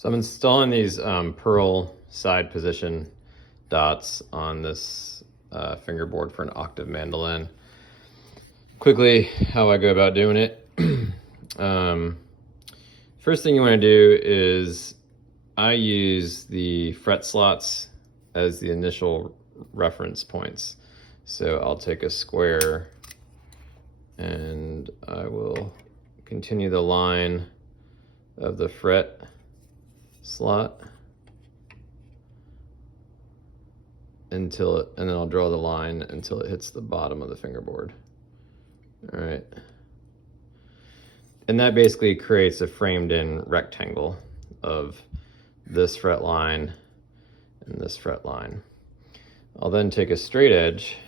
So I'm installing these pearl side position dots on this fingerboard for an octave mandolin. Quickly, how I go about doing it. First thing you want to do is I use the fret slots as the initial reference points. So I'll take a square and I will continue the line of the fret slot until it, and then I'll draw the line until it hits the bottom of the fingerboard. All right. And that basically creates a framed in rectangle of this fret line and this fret line. I'll then take a straight edge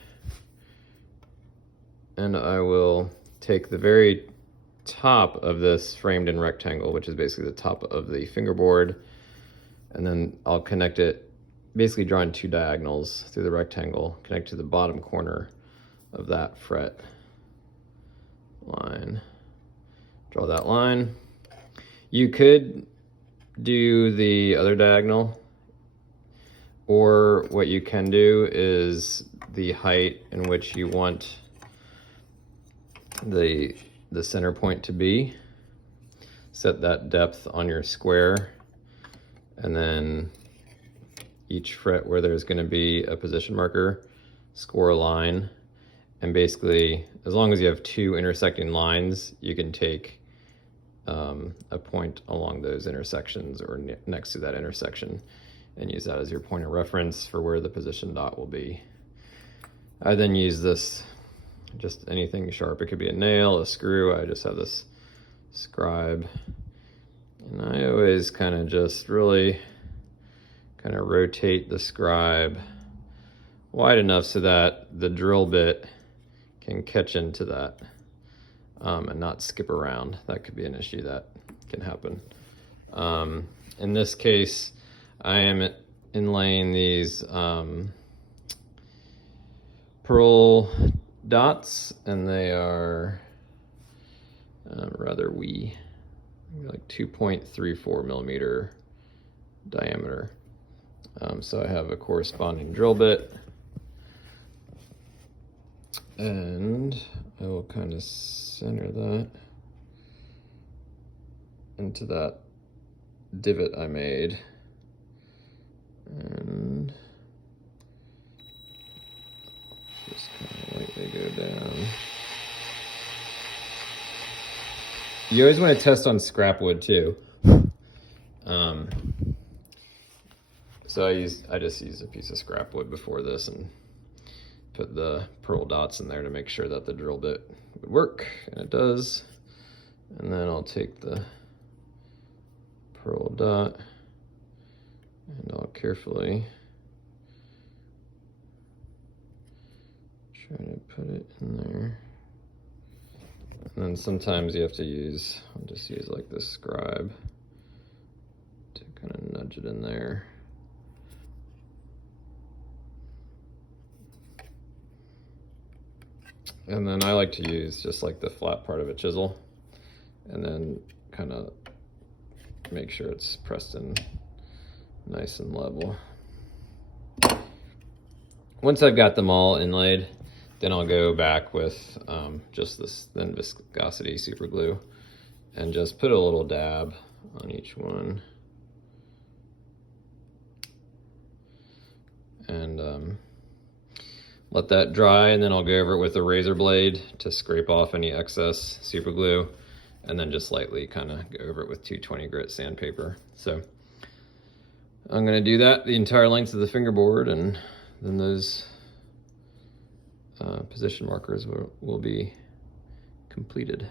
and I will take the very top of this framed in rectangle, which is basically the top of the fingerboard, and then I'll connect it, basically drawing two diagonals through the rectangle, connect to the bottom corner of that fret line. Draw that line. You could do the other diagonal, or what you can do is the height in which you want the center point to be. Set that depth on your square, and then each fret where there's going to be a position marker, score a line, and basically as long as you have two intersecting lines, you can take a point along those intersections or next to that intersection and use that as your point of reference for where the position dot will be. I then use this, just anything sharp. It could be a nail, a screw. I just have this scribe, and I always kind of just really kind of rotate the scribe wide enough so that the drill bit can catch into that and not skip around. That could be an issue that can happen. In this case, I am inlaying these pearl dots, and they are rather wee, like 2.34 millimeter diameter. So I have a corresponding drill bit, and I will kind of center that into that divot I made, and just kind of lightly go down. You always want to test on scrap wood too. So I just used a piece of scrap wood before this and put the pearl dots in there to make sure that the drill bit would work, and it does. And then I'll take the pearl dot and I'll carefully try to put it in there. And then sometimes you have to use, I'll just use like this scribe to kind of nudge it in there. And then I like to use just like the flat part of a chisel and then kind of make sure it's pressed in nice and level. Once I've got them all inlaid, then I'll go back with just this thin viscosity super glue and just put a little dab on each one. And let that dry, and then I'll go over it with a razor blade to scrape off any excess super glue, and then just lightly kind of go over it with 220 grit sandpaper. So I'm going to do that the entire length of the fingerboard, and then those position markers will be completed.